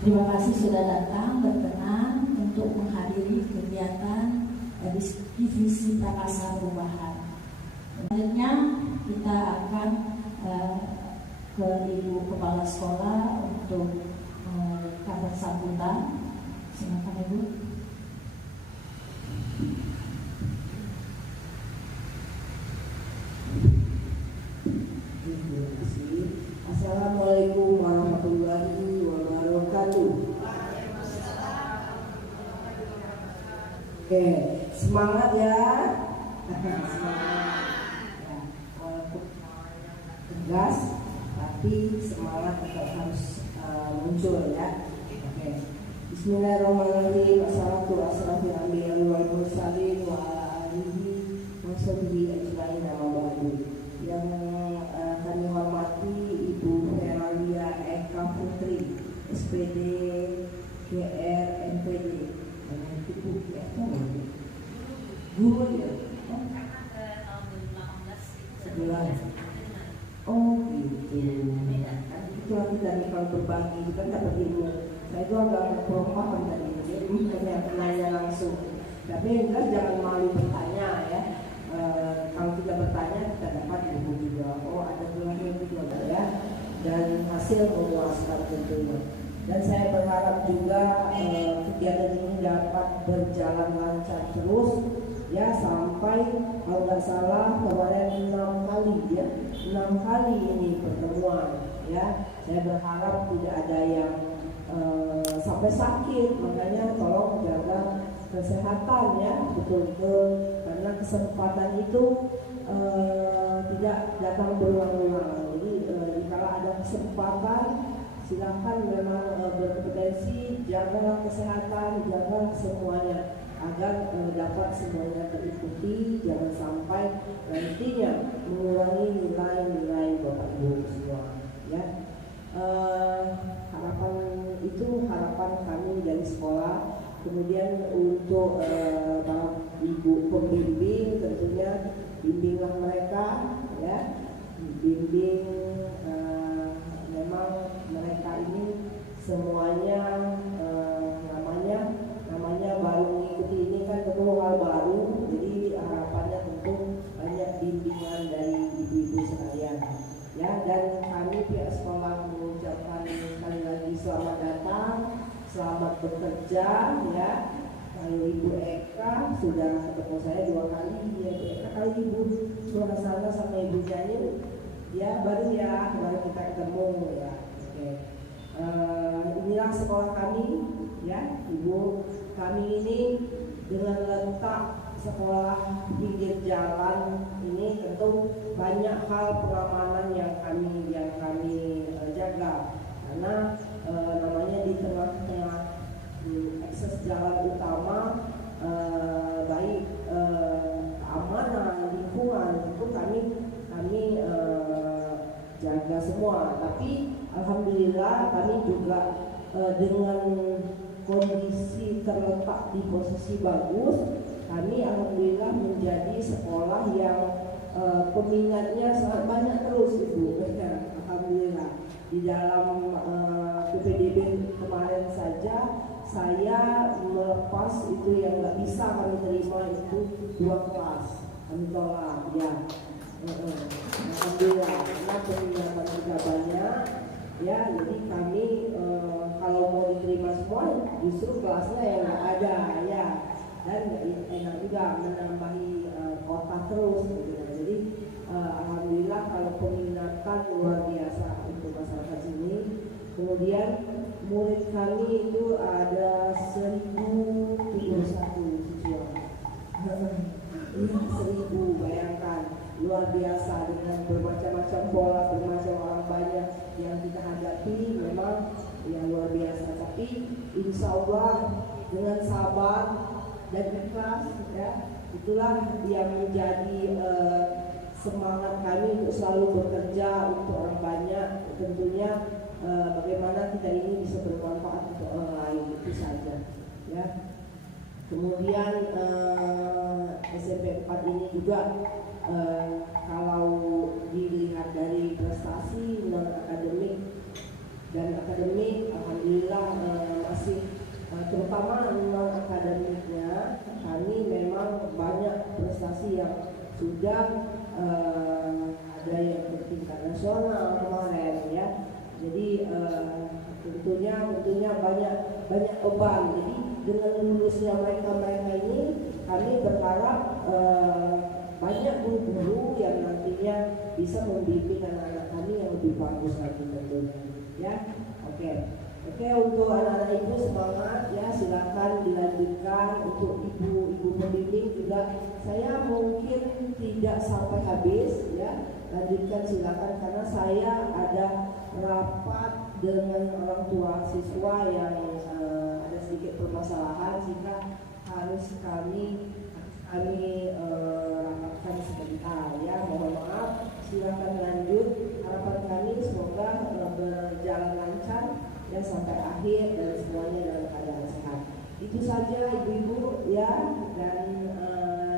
Terima kasih sudah datang berkenan untuk menghadiri kegiatan divisi Prakasa Perubahan. Selanjutnya kita akan ke Ibu Kepala Sekolah untuk kata sambutan. Silakan Ibu. Terima kasih. Assalamualaikum warahmatullahi wabarakatuh. Oke, semangat ya. Walaupun tegas, tapi semangat tetap harus muncul ya. Oke. Bismillahirrahmanirrahim. Assalamualaikum warahmatullahi wabarakatuh. Yang kami hormati Ibu Heralia Eka Putri, SPD GR NPD. Ibu guru ya? Sebulan. Oh gitu. Kan itu nanti dari kalau berbagi itu kan dapat ilmu. Saya itu agak paham tadi, jadi bukannya nanya langsung. Tapi yang jelas jangan malu bertanya ya. Kalau kita bertanya kita dapat ilmu juga. Oh ada ilmu juga ya. Dan hasil memuaskan tentunya. Dan saya berharap juga kegiatan ini dapat berjalan lancar terus ya sampai kalau nggak salah kemarin 6 kali ya 6 kali ini pertemuan ya. Saya berharap tidak ada yang sampai sakit, makanya tolong jaga kesehatan ya betul-betul karena kesempatan itu tidak datang berulang-ulang. Jadi kalau ada kesempatan silakan memang berkompetensi, jaga kesehatan, jaga semuanya agar dapat semuanya terikuti, jangan sampai nantinya mengurangi nilai-nilai Bapak Ibu semua ya. Harapan itu harapan kami dari sekolah. Kemudian untuk para ibu pembimbing tentunya bimbinglah mereka ya, bimbing memang mereka ini semuanya namanya baru mengikuti ini kan tentu hal baru, jadi harapannya tentu banyak bimbingan dari ibu-ibu sekalian ya. Dan kami pihak sekolah mengucapkan sekali lagi selamat datang, selamat bekerja ya. Kalau Ibu Eka sudah ketemu saya 2 kali ya Ibu Eka, kali Ibu suara sana sama Ibu Janil ya baru kita ketemu ya. Oke. Inilah sekolah kami ya Ibu. Kami ini dengan letak sekolah pinggir jalan ini tentu banyak hal pengamanan yang kami jaga karena namanya di tengah-tengah akses jalan utama baik keamanan lingkungan itu kami jaga semua. Tapi alhamdulillah kami juga dengan kondisi terletak di posisi bagus, kami alhamdulillah menjadi sekolah yang peminatnya sangat banyak terus Ibu. Alhamdulillah di dalam PPDB kemarin saja saya melepas itu yang nggak bisa kami terima itu 2 kelas kami tolak ya. Alhamdulillah karena peminatan kita banyak ya, jadi kami kalau mau diterima semua justru kelasnya yang nggak ada ya, dan enak juga menambahi kota terus gitu. Jadi alhamdulillah kalau peminatan luar biasa untuk masyarakat sini. Kemudian murid kami itu ada 1031 siswa. Ini 1000, bayangkan luar biasa dengan bermacam-macam pola, bermacam orang banyak yang kita hadapi, memang yang luar biasa. Tapi insya Allah dengan sabar dan ikhlas ya, itulah yang menjadi semangat kami untuk selalu bekerja untuk orang banyak. Tentunya bagaimana kita ini bisa bermanfaat untuk orang lain, itu saja ya. Kemudian SMP 4 ini juga kalau dilihat dari prestasi non akademik dan akademik, alhamdulillah alhamdulillah masih terutama non akademiknya kami memang banyak prestasi yang sudah ada yang ke tingkat nasional kemarin ya. Jadi tentunya banyak beban. Jadi dengan lulusnya mereka ini kami berharap banyak guru-guru yang nantinya bisa membimbing anak-anak kami yang lebih bagus lagi tentunya ya. Oke, untuk anak-anak ibu semangat ya, silakan dilanjutkan. Untuk ibu pembimbing juga saya mungkin tidak sampai habis ya, lanjutkan silakan karena saya ada rapat dengan orang tua siswa yang ada sedikit permasalahan sehingga harus kami rapatkan sebentar ya, mohon maaf. Silakan lanjut, harapan kami semoga berjalan lancar ya sampai akhir dan semuanya dalam keadaan sehat. Itu saja ibu-ibu ya, dan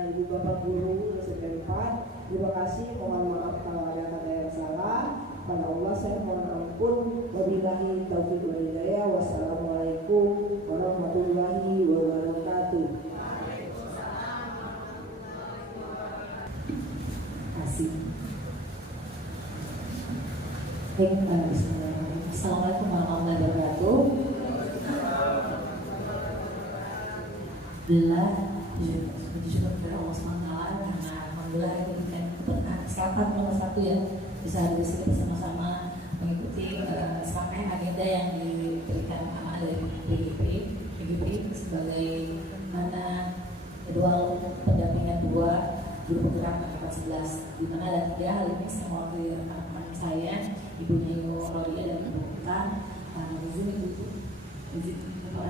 ibu bapak guru setempat. Terima kasih, mohon maaf kalau ada kata yang salah. Pada Allah saya mohon ampun. Wabillahi taufiq wal hidayah. Wassalamualaikum warahmatullahi wabarakatuh. Kasih. Baik, bismillahirrahmanirrahim. Assalamualaikum warahmatullahi wabarakatuh. Alhamdulillah, puji syukur kepada Allah SWT karena alhamdulillah diberikan kesempatan nomor satu ya, bisa hadir sini bersama-sama mengikuti sampai agenda yang diberikan amanah dari PGP sebagai mana jadwal pendampingan dua guru penggerak angkatan 11, di mana ada 3 hal ini saya mewakili rekan-rekan saya, Ibu Nyo Rodia dan Ibu Kita.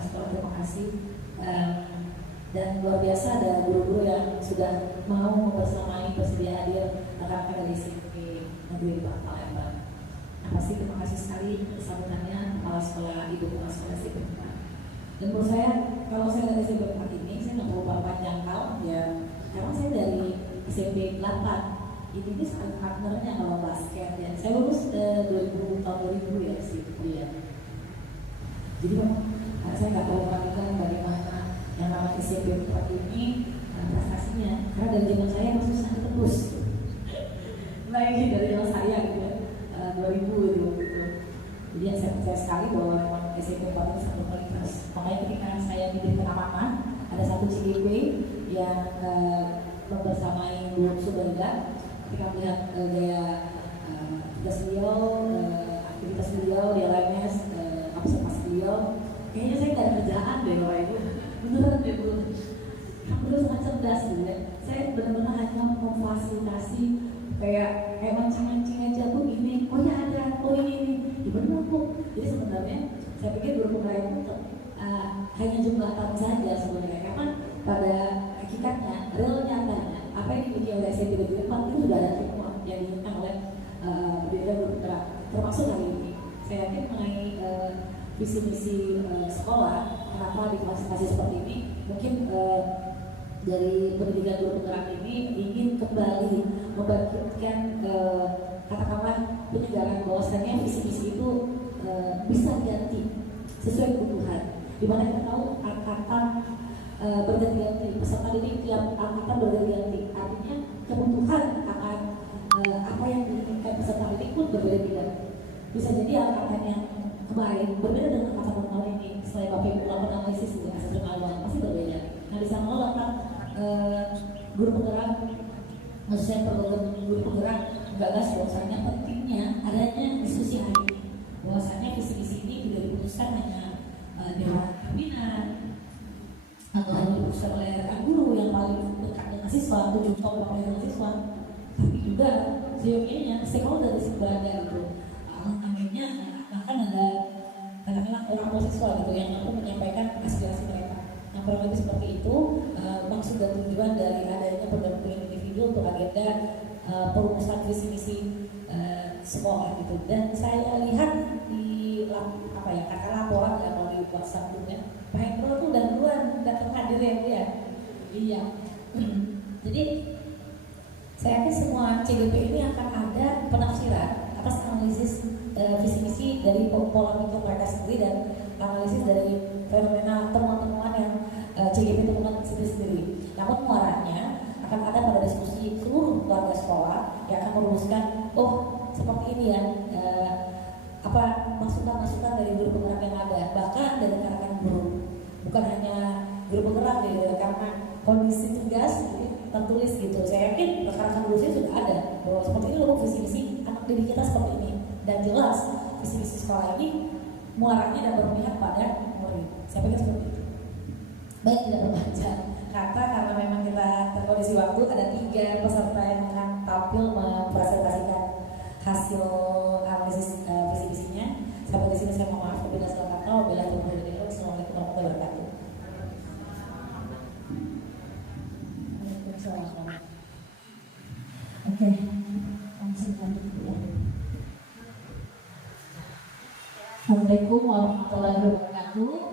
Terima kasih. Dan luar biasa ada guru-guru yang sudah mau membersamai bersedia hadir rekan-rekan dari SMP Negeri Palembang. Pasti terima kasih sekali sambutannya Kepala Sekolah Ibu Kepala Sekolah SMP. Dan menurut saya kalau saya dari SMP ini saya nggak perlu panjang ya, karena saya dari SMP 8 ini sebagai partnernya kalau basket ya. Saya lulus tahun 2000 ya sih kuliah. Jadi memang saya nggak tahu bagaimana yang namanya SMP 4 ini prestasinya, karena dari zaman saya masih susah ditebus. Lagi dari zaman saya gitu ya, 2000 gitu. Jadi yang saya percaya sekali bahwa memang SMP 4 itu satu kualitas. Makanya ketika saya diberikan amanah, ada satu CGP yang membersamai Bu Subarga, ketika melihat gaya aktivitas beliau di LMS, observasi beliau, kayaknya saya nggak ada kerjaan deh Bapak Ibu. Beneran deh Bu, beliau sangat cerdas gitu ya. Saya benar-benar hanya memfasilitasi kayak mancing-mancing aja Bu, ini, oh ya ada, oh ini, benar Bu. Jadi sebenarnya saya pikir guru penggerak itu hanya jumlatan saja sebenarnya, karena pada hakikatnya, real nyatanya, apa yang dimiliki oleh SMP Negeri 4 itu sudah ada semua yang diinginkan oleh pendirian guru penggerak, termasuk hari ini. Saya yakin mengenai visi misi sekolah, kenapa difasilitasi seperti ini, mungkin dari pendidikan guru penggerak ini ingin kembali membangkitkan katakanlah penyegaran bahwasannya visi misi itu bisa diganti sesuai kebutuhan. Di mana kita tahu angkatan berganti-ganti, peserta didik tiap angkatan berganti-ganti, artinya kebutuhan akan apa yang diinginkan peserta didik pun berbeda-beda. Bisa jadi angkatan yang kemarin berbeda dengan angkatan tahun ini. Setelah Bapak Ibu melakukan analisis dengan asesmen awal pasti berbeda. Nah di sana letak guru penggerak, khususnya program guru penggerak menggagas bahwasanya pentingnya adanya diskusi hari ini. Bahwasanya visi-visi ini tidak diputuskan hanya dewan pimpinan atau hanya diputuskan oleh rekan guru yang paling dekat dengan siswa, 7 tahun dengan siswa, tapi juga seyogianya stakeholder di situ berada gitu. Namanya bahkan ada katakanlah orang tua siswa gitu yang mampu menyampaikan aspirasi mereka. Nah kurang lebih seperti itu maksud dan tujuan dari adanya pendampingan individu untuk agenda perumusan visi misi sekolah gitu. Dan saya lihat di kata laporan ya kalau di WhatsApp ya, Pak Hendro tuh udah duluan datang hadir ya Bu ya. Iya. Jadi saya yakin semua CGP ini akan ada penafsiran atas analisis visi misi dari pola pikir mereka sendiri dan analisis dari fenomena temuan-temuan yang CGP temukan sendiri. Namun muaranya akan ada pada diskusi seluruh keluarga sekolah yang akan merumuskan, oh seperti ini ya, apa masukan-masukan dari guru penggerak yang ada, bahkan dari kalangan guru, bukan hanya guru penggerak ya, karena kondisi tugas tertulis gitu. Saya yakin rekan-rekan guru saya sudah ada bahwa seperti ini loh visi-visi anak didik kita seperti ini, dan jelas visi-visi sekolah ini muaranya dan berpihak pada murid. Saya pikir seperti itu. Baik, tidak berpanjang kata karena memang kita terkondisi waktu, ada 3 peserta yang akan tampil mempresentasikan hasil analisis visi-visinya. Sampai di sini saya mohon maaf apabila salah kata. Wabillahi taufiq. Assalamualaikum warahmatullahi wabarakatuh. Oke, langsung lanjut ya. Assalamualaikum warahmatullahi wabarakatuh.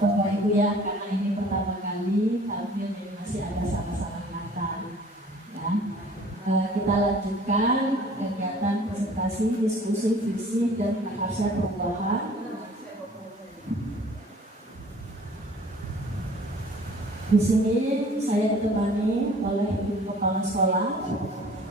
Bapak Ibu ya, karena ini pertama kali kami masih ada sama-sama kata ya. Kita lanjutkan kegiatan presentasi, diskusi, visi dan makarsa perubahan. Di sini saya ditemani oleh Ibu Kepala Sekolah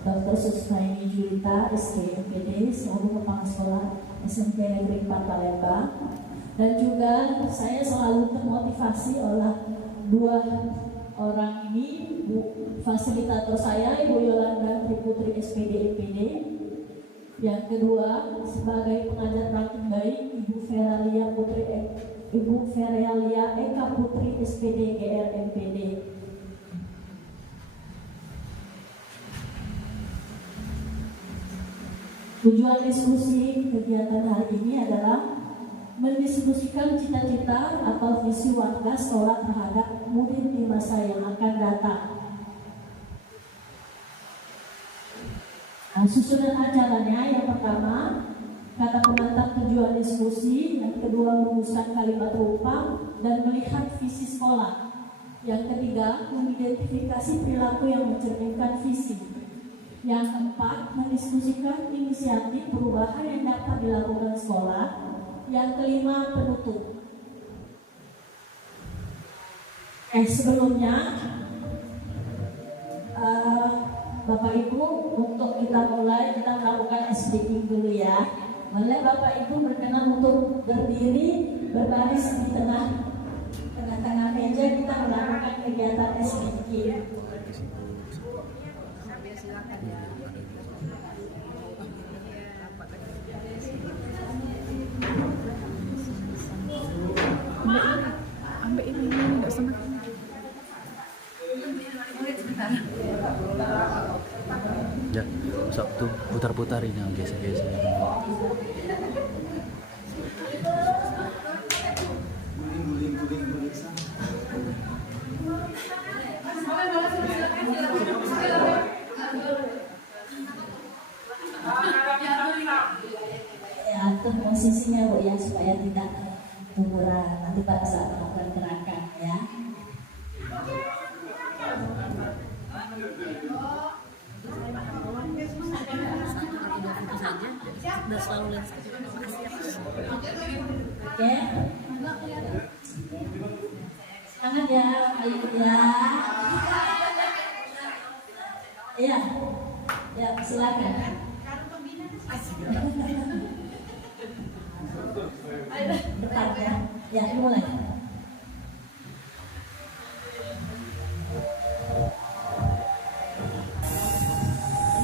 Dr. Susmaini Julita, SKMPD, selaku Kepala Sekolah SMP Negeri 4 Palembang. Dan juga saya selalu termotivasi oleh 2 orang ini, fasilitator saya Ibu Yolanda Triputri SPD MPD. Yang kedua sebagai pengajar praktik baik Ibu Feralia Eka Putri SPD GR MPD. Tujuan diskusi kegiatan hari ini adalah mendiskusikan cita-cita atau visi warga sekolah terhadap murid di masa yang akan datang. Nah, susunan acaranya yang pertama kata pengantar tujuan diskusi, yang kedua merumuskan kalimat rumpang dan melihat visi sekolah. Yang ketiga mengidentifikasi perilaku yang mencerminkan visi. Yang keempat mendiskusikan inisiatif perubahan yang dapat dilakukan sekolah. Yang kelima penutup. Sebelumnya Bapak Ibu, untuk kita mulai, kita melakukan speaking dulu ya. Boleh Bapak Ibu berkenan untuk berdiri berbaris di tengah-tengah meja, kita melakukan kegiatan speaking. Ambil ini enggak sama. Ya, Sabtu putar-putar ini geser-geser. Ya, atur posisinya Bu ya, supaya tidak tungguran nanti pada saat melakukan gerakan ya. Oke. Semangat ya, ayo ya. Iya. Ya, silakan. Depan ya. Ya, mulai.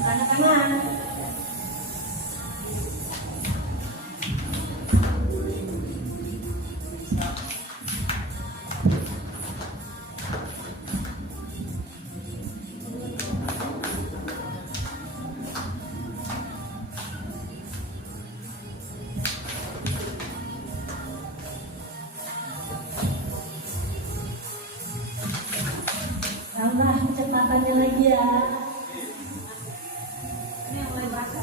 Tangan-tangan. Tambah kecepatannya lagi ya. Ini yang mulai berasa.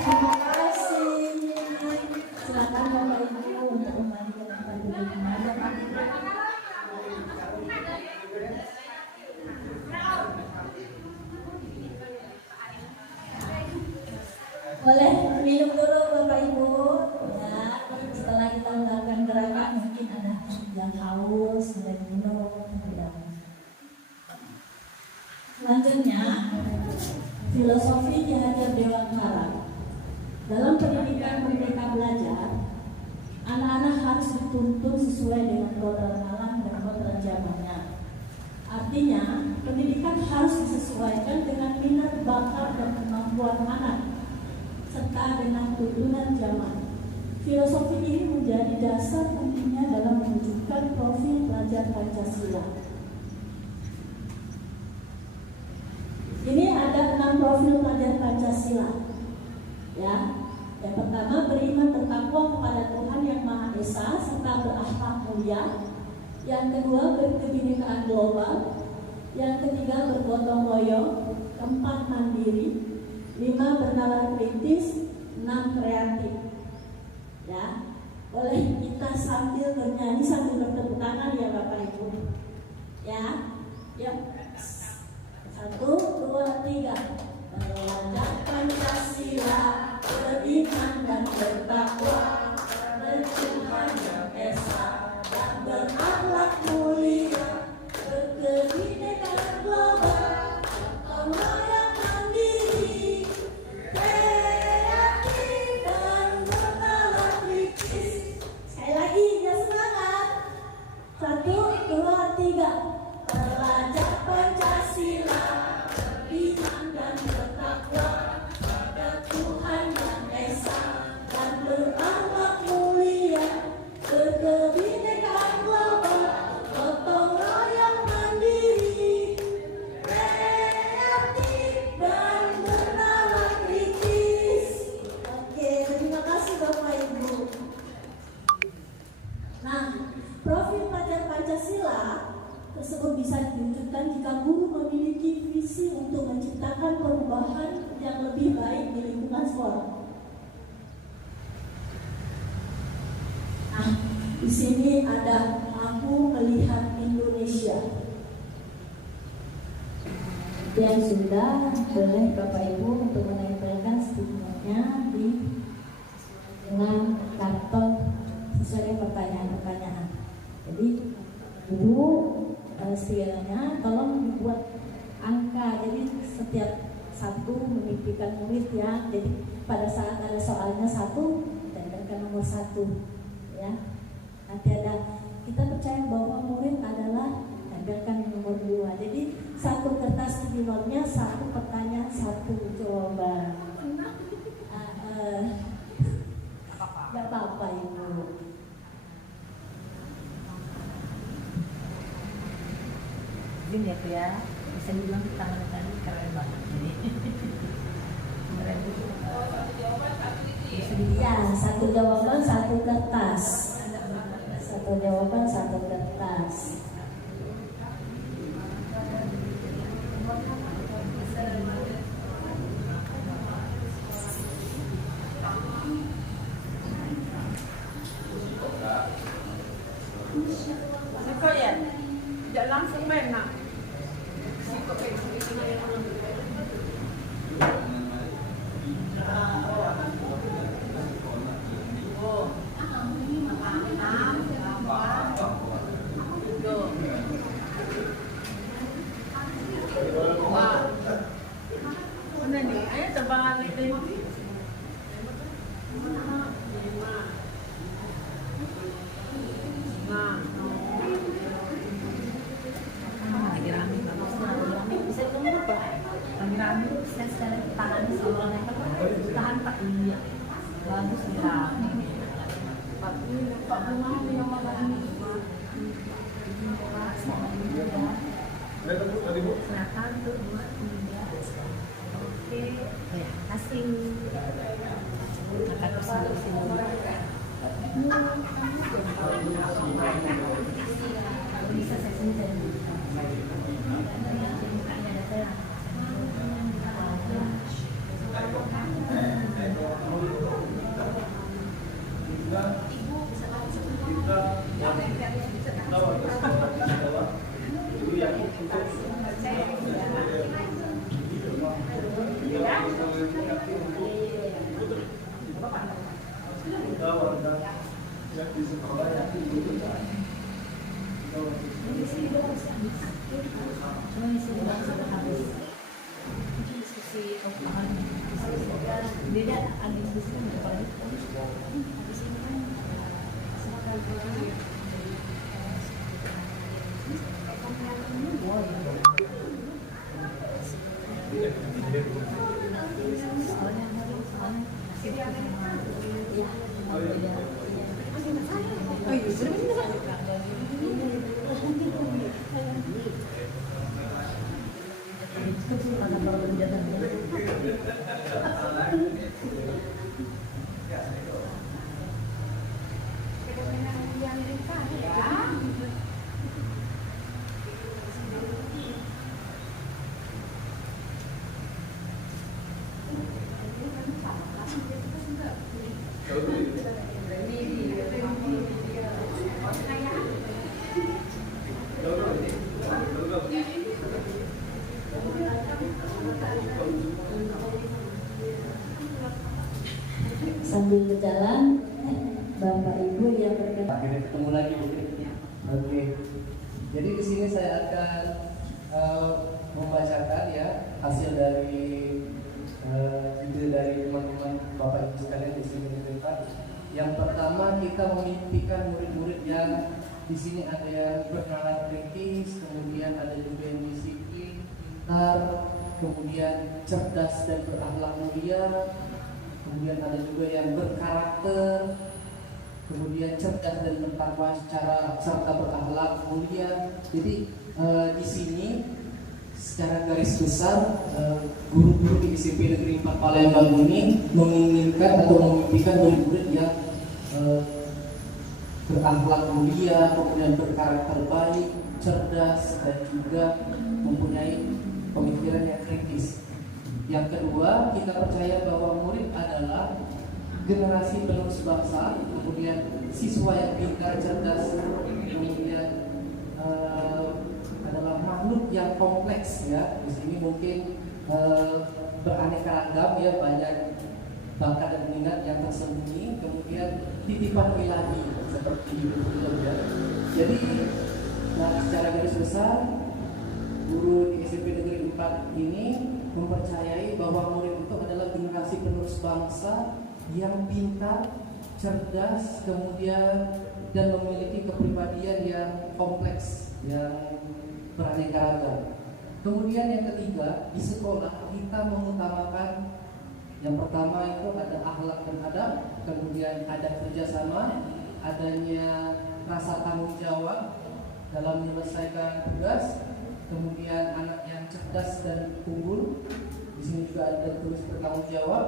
Terima kasih. Silakan Bapak Ibu untuk kembali ke tempat duduknya. Boleh minum dulu Bapak Ibu. Ya, setelah kita melakukan gerakan mungkin ada yang haus, boleh minum. Ya. Selanjutnya, filosofi Ki Hajar Dewantara. Dalam pendidikan Merdeka Belajar, anak-anak harus dituntun sesuai dengan kodrat alam dan kodrat zamannya. Artinya, pendidikan harus disesuaikan dengan minat, bakat, dan kemampuan anak, serta dengan tuntunan zaman. Filosofi ini menjadi dasar pentingnya dalam mewujudkan profil pelajar Pancasila. Ini ada 6 profil pelajar Pancasila. Ya, yang pertama beriman bertakwa kepada Tuhan Yang Maha Esa serta berakhlak mulia. Yang kedua berkebinekaan global. Yang ketiga bergotong royong. Keempat mandiri. 5 bernalar kritis. 6 kreatif. Ya, boleh kita sambil bernyanyi sambil bertepuk tangan ya Bapak Ibu. Ya, yuk. 1, 2, 3. Belajar Pancasila, beriman dan bertakwa, bertuhan Yang Esa dan berakhlak mulia, berkebinekaan global, gotong royong mandiri, kreatif dan bernalar kritis. Sekali lagi, ya semangat. 1, 2, 3. Belajar Pancasila, beriman dan bertakwa pada Tuhan Yang Esa dan berakhlak mulia, berkebinekaan global, gotong royong mandiri, kreatif dan bernalar kritis. Oke, terima kasih Bapak Ibu. Nah, profil pelajar Pancasila tersebut bisa diwujudkan jika guru memiliki visi untuk menciptakan perubahan yang lebih baik di lingkungan sekolah. Nah, di sini ada Aku Melihat Indonesia. Yang sudah boleh Bapak Ibu untuk menempelkan stikernya dengan karton sesuai pertanyaan-pertanyaan. Jadi Ibu stikernya tolong dibuat angka, jadi setiap satu memimpikan murid ya. Jadi pada saat ada soalnya 1, tempelkan nomor 1 ya. Nanti ada, kita percaya bahwa murid adalah tempelkan nomor 2. Jadi 1 kertas di luarnya 1 pertanyaan 1 jawaban. Gak apa-apa Ibu. Ini ya tuh ya, bisa dibilang tangan tadi keren banget ini. Keren gitu. Ya, 1 jawaban 1 kertas. 1 jawaban 1 kertas. Kok ya? Tidak langsung main nak. Mana nih? Ayo terbang lagi. Bisa ditunggu Pak. Rame-rame saya tangan soalnya tahan Pak iya. Bagus ya. Pak Bunga yang makan ini. Silakan tuh buat oke, ya kasih. Kakak kesini bisa saya sini saya. Iya, adik di sini ada kalau itu. Di sini kan Sambil berjalan, Bapak Ibu yang berkenan. Akhirnya ketemu lagi, Bu. Oke. Jadi di sini saya akan membacakan ya hasil dari ide dari teman-teman Bapak Ibu sekalian di sini di tempat. Yang pertama kita memimpikan murid-murid yang di sini ada yang bernalar kritis, kemudian ada juga yang disiplin, pintar, kemudian cerdas dan berakhlak mulia, kemudian ada juga yang berkarakter, kemudian cerdas dan bertakwa serta berakhlak mulia. Jadi di sini secara garis besar guru-guru di SMP Negeri 4 Palembang ini menginginkan atau memimpikan murid-murid yang berakhlak mulia, kemudian berkarakter baik, cerdas, dan juga mempunyai pemikiran yang kritis. Yang kedua, kita percaya bahwa murid adalah generasi penerus bangsa, kemudian siswa yang pintar, cerdas, kemudian adalah makhluk yang kompleks ya. Di sini mungkin beraneka ragam ya, banyak bakat dan minat yang tersembunyi, kemudian titipan ilahi seperti itu ya. Jadi secara garis besar guru di SMP Negeri 4 ini mempercayai bahwa murid itu adalah generasi penerus bangsa yang pintar, cerdas, kemudian dan memiliki kepribadian yang kompleks, yang beraneka ragam. Kemudian yang ketiga, di sekolah kita mengutamakan yang pertama itu ada akhlak dan adab, kemudian ada kerjasama, adanya rasa tanggung jawab dalam menyelesaikan tugas, kemudian anak yang cerdas dan unggul. Di sini juga ada tulis bertanggung jawab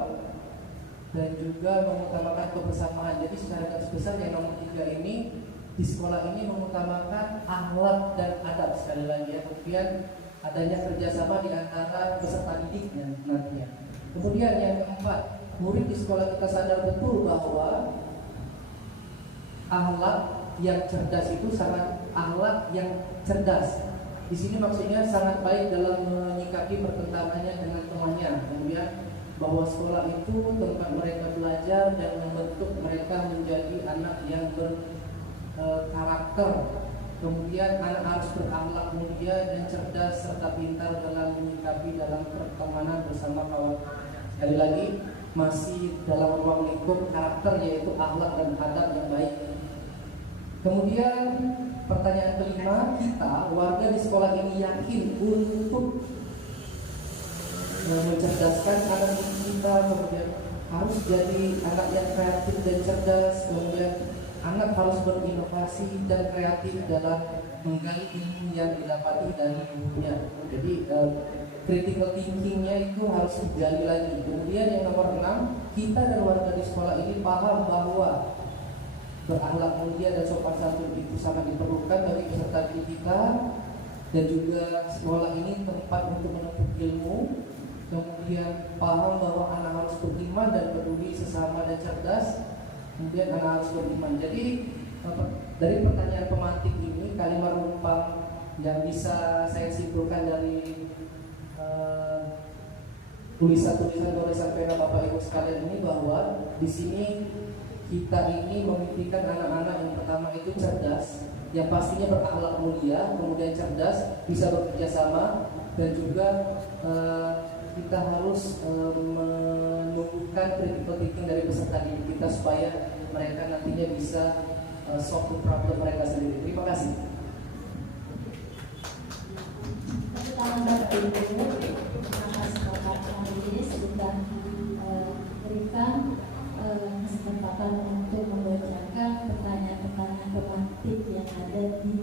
dan juga mengutamakan kebersamaan. Jadi secara garis besar yang nomor 3 ini di sekolah ini mengutamakan akhlak dan adab sekali lagi ya. Kemudian adanya kerjasama di antara peserta didiknya nantinya. Kemudian yang keempat, murid di sekolah kita sadar betul bahwa akhlak yang cerdas itu sangat akhlak yang cerdas. Di sini maksudnya sangat baik dalam menyikapi pertentangannya dengan temannya. Kemudian bahwa sekolah itu tempat mereka belajar dan membentuk mereka menjadi anak yang berkarakter. Kemudian anak harus berakhlak mulia dan cerdas serta pintar dalam menyikapi dalam pertemanan bersama kawan. Sekali lagi masih dalam ruang lingkup karakter, yaitu akhlak dan adab yang baik. Kemudian pertanyaan kelima, kita warga di sekolah ini yakin untuk mencerdaskan anak kita, kemudian harus jadi anak yang kreatif dan cerdas, kemudian anak harus berinovasi dan kreatif dalam menggali ilmu yang didapati dari ibunya. Jadi critical thinkingnya itu harus digali lagi. Kemudian yang nomor 6, kita dan warga di sekolah ini paham bahwa berakhlak mulia dan sopan santun itu sangat diperlukan bagi peserta didik kita, dan juga sekolah ini tempat untuk menuntut ilmu. Kemudian paham bahwa anak harus beriman dan peduli sesama dan cerdas. Kemudian anak harus beriman. Jadi dari pertanyaan pemantik ini, kalimat rumpang yang bisa saya simpulkan dari tulisan pena Bapak Ibu sekalian ini, bahwa di sini kita ini memimpikan anak-anak yang pertama itu cerdas, yang pastinya berakhlak mulia, kemudian cerdas, bisa bekerja sama, dan juga kita harus menumbuhkan critical thinking dari peserta didik kita supaya mereka nantinya bisa solve the problem mereka sendiri. Terima kasih. Terima kasih Bapak Majelis sudah berikan kesempatan untuk membacakan pertanyaan-pertanyaan tematik yang ada di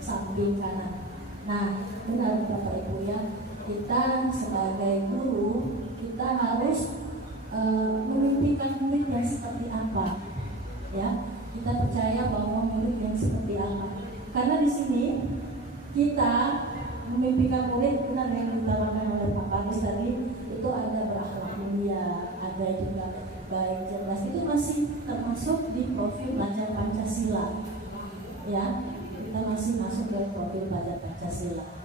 samping kanan. Nah, benar Bapak Ibu ya, kita sebagai guru kita harus memimpikan murid yang seperti apa, ya. Kita percaya bahwa murid yang seperti apa. Karena di sini kita memimpikan murid, benar yang ditawarkan oleh Pak Panis tadi, itu ada berakhlak mulia, ada juga baik cerdas, itu masih termasuk di profil belajar Pancasila, ya. Kita masih masuk ke profil belajar Pancasila.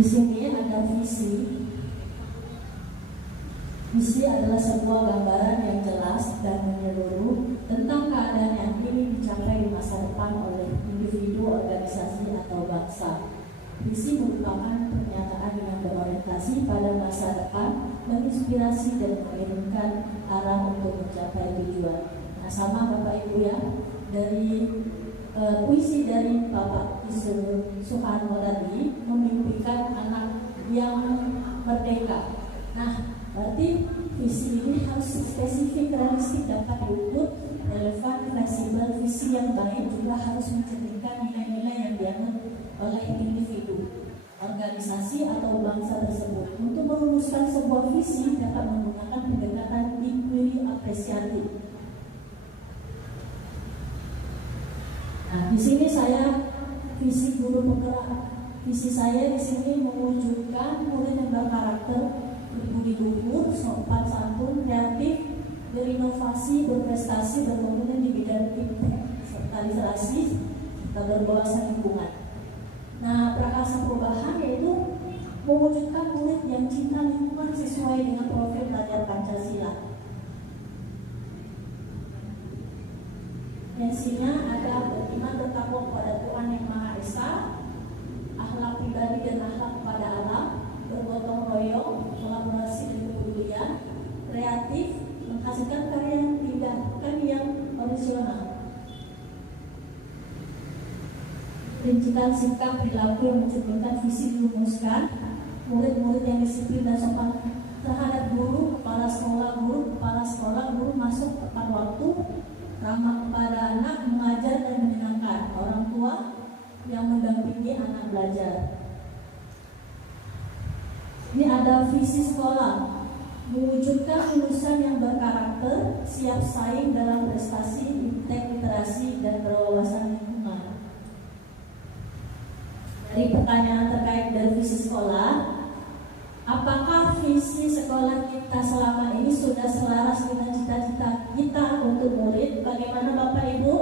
Di sini ada visi. Visi adalah sebuah gambaran yang jelas dan menyeluruh tentang keadaan yang ingin dicapai di masa depan oleh individu, organisasi, atau bangsa. Visi merupakan pernyataan yang berorientasi pada masa depan, menginspirasi dan mengirimkan arah untuk mencapai tujuan. Nah, sama Bapak Ibu ya, dari puisi dari Bapak Soekarno tadi memimpikan anak yang merdeka. Nah, berarti visi ini harus spesifik, realistik, dapat diukur, relevan, fleksibel. Visi yang baik juga harus mencerminkan nilai-nilai yang dianut oleh individu, organisasi atau bangsa tersebut. Untuk merumuskan sebuah visi dapat menggunakan pendekatan inquiry apresiatif. Nah, di sini saya visi guru penggerak. Visi saya di sini mewujudkan murid yang berkarakter, berbudi luhur, sopan santun, kreatif, berinovasi, berprestasi, berkomitmen di bidang impact serta literasi, serta berwawasan lingkungan. Nah, prakarsa perubahan yaitu mewujudkan murid yang cinta lingkungan sesuai dengan profil belajar Pancasila. Misinya ada beriman bertakwa kepada Tuhan Yang Maha Esa, akhlak pribadi dan akhlak kepada alam, bergotong royong, kolaborasi dan kepedulian, kreatif, menghasilkan karya yang tidak bukan yang original. Rincikan sikap perilaku yang mencerminkan visi dirumuskan, murid-murid yang disiplin dan sopan terhadap guru, kepala sekolah, guru masuk tepat waktu, ramah kepada anak, mengajar dan menyenangkan, orang tua yang mendampingi anak belajar. Ini ada visi sekolah, mewujudkan lulusan yang berkarakter, siap saing dalam prestasi, impact literasi dan berwawasan lingkungan. Dari pertanyaan terkait dari visi sekolah, apakah visi sekolah kita selama ini sudah selaras dengan cita-cita kita untuk murid? Bagaimana Bapak Ibu?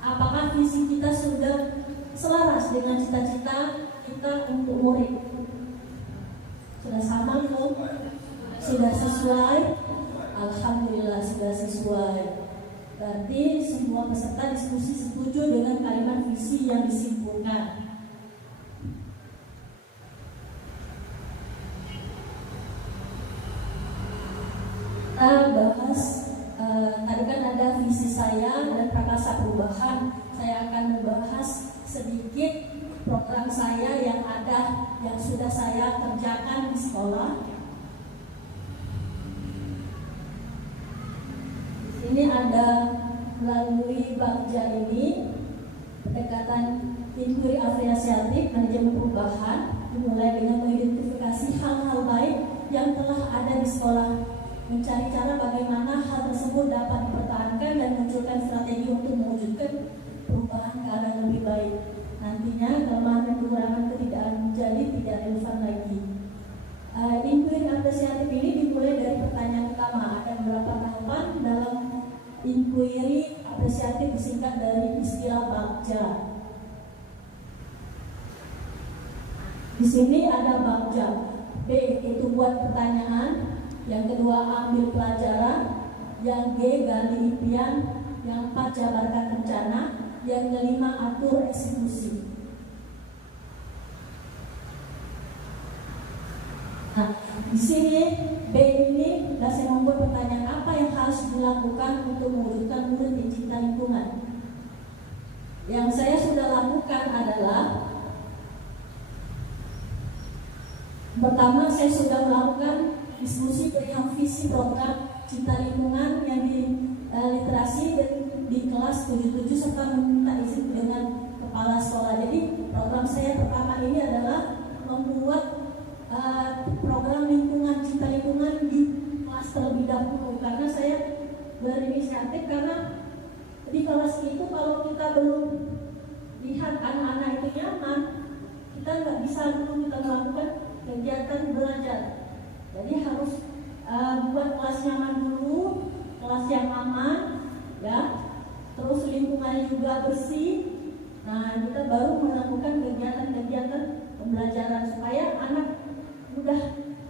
Apakah visi kita sudah selaras dengan cita-cita kita untuk murid? Sudah sama belum? Sudah sesuai? Alhamdulillah sudah sesuai. Berarti semua peserta diskusi setuju dengan kalimat visi yang disimpulkan. Kita bahas tadi kan ada visi saya dan prakarsa perubahan. Saya akan membahas sedikit program saya yang ada, yang sudah saya kerjakan di sekolah. Ini ada melalui Bagja ini pendekatan inquiry apresiatif manajemen perubahan, dimulai dengan mengidentifikasi hal-hal baik yang telah ada di sekolah, mencari cara bagaimana hal tersebut dapat dipertahankan dan munculkan strategi untuk mewujudkan perubahan ke arah yang lebih baik. Nantinya kelemahan dan kekurangan ketidakadilan menjadi tidak relevan lagi. Inquiry apresiatif ini dimulai dari pertanyaan utama. Ada beberapa tahapan dalam inquiry apresiatif, disingkat dari istilah Bagja. Di sini ada Bagja. B itu buat pertanyaan, yang kedua ambil pelajaran, yang G gali impian, yang 4 jabarkan rencana, yang kelima atur eksekusi. Nah, di sini B ini saya membuat pertanyaan apa yang harus dilakukan untuk mewujudkan murid yang cinta lingkungan. Yang saya sudah lakukan adalah pertama, saya sudah melakukan diskusi perihal visi program cinta lingkungan yang di literasi dan di kelas 77 serta meminta izin dengan kepala sekolah. Jadi program saya pertama ini adalah membuat program lingkungan cinta lingkungan di kelas terlebih dahulu, karena saya berinisiatif karena di kelas itu kalau kita belum lihat anak-anak itu nyaman, kita nggak bisa dulu kita melakukan kegiatan belajar. Jadi harus buat kelas nyaman dulu, kelas yang aman, ya. Terus lingkungannya juga bersih. Nah, kita baru melakukan kegiatan-kegiatan pembelajaran supaya anak mudah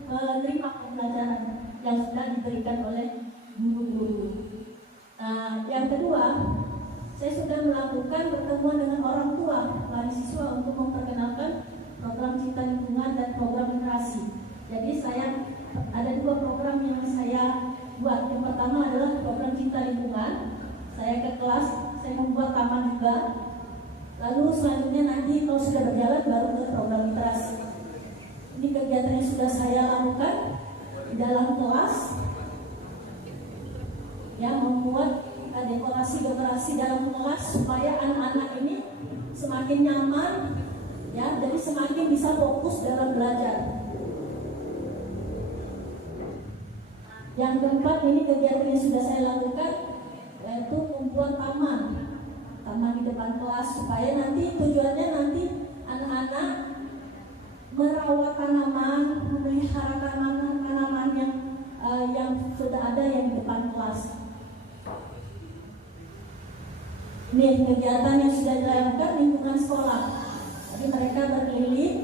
menerima pembelajaran yang sudah diberikan oleh guru-guru. Nah, yang kedua, saya sudah melakukan pertemuan dengan orang tua mahasiswa untuk memperkenalkan program cinta lingkungan dan program literasi. Jadi saya ada 2 program yang saya buat. Yang pertama adalah program cinta lingkungan. Saya ke kelas, saya membuat taman juga. Lalu selanjutnya nanti kalau sudah berjalan baru ke program literasi. Ini kegiatan yang sudah saya lakukan di dalam kelas, ya, membuat dekorasi dalam kelas supaya anak-anak ini semakin nyaman, ya, jadi semakin bisa fokus dalam belajar. Yang keempat, ini kegiatan yang sudah saya lakukan yaitu membuat taman di depan kelas supaya nanti tujuannya nanti anak-anak merawat tanaman, memelihara tanaman yang sudah ada yang di depan kelas. Ini kegiatan yang sudah dilakukan lingkungan sekolah. Jadi mereka berkeliling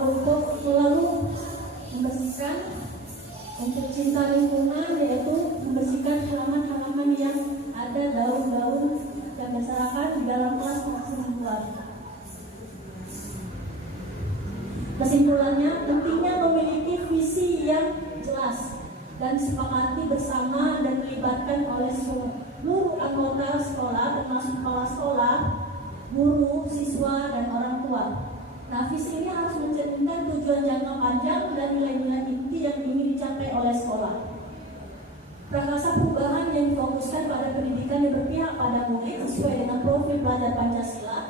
untuk selalu membersihkan, untuk cinta lingkungan, yaitu membersihkan halaman-halaman yang ada daun-daun yang berserakan di dalam kelas masing keluar. Kesimpulannya, pentingnya memiliki visi yang jelas dan disepakati bersama dan dilibatkan oleh seluruh anggota sekolah, termasuk kepala sekolah, guru, siswa, dan orang tua. Nah, visi ini harus mencerminkan tujuan jangka panjang dan nilai-nilai inti yang ingin dicapai oleh sekolah. Prakarsa perubahan yang difokuskan pada pendidikan yang berpihak pada murid sesuai dengan profil pelajar Pancasila.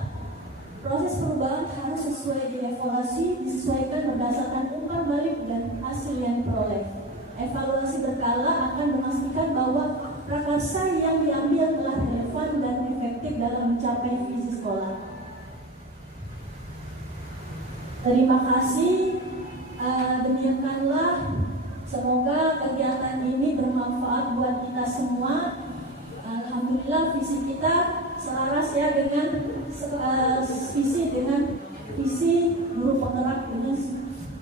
Proses perubahan harus sesuai dievaluasi, disesuaikan berdasarkan umpan balik dan hasil yang diperoleh. Evaluasi berkala akan memastikan bahwa prakarsa yang diambil telah relevan dan efektif dalam mencapai visi sekolah. Terima kasih. Demikianlah, semoga kegiatan ini bermanfaat buat kita semua. Alhamdulillah visi kita selaras ya dengan visi guru penggerak dengan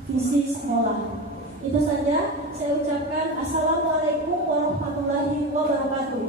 visi sekolah. Itu saja saya ucapkan. Assalamualaikum warahmatullahi wabarakatuh.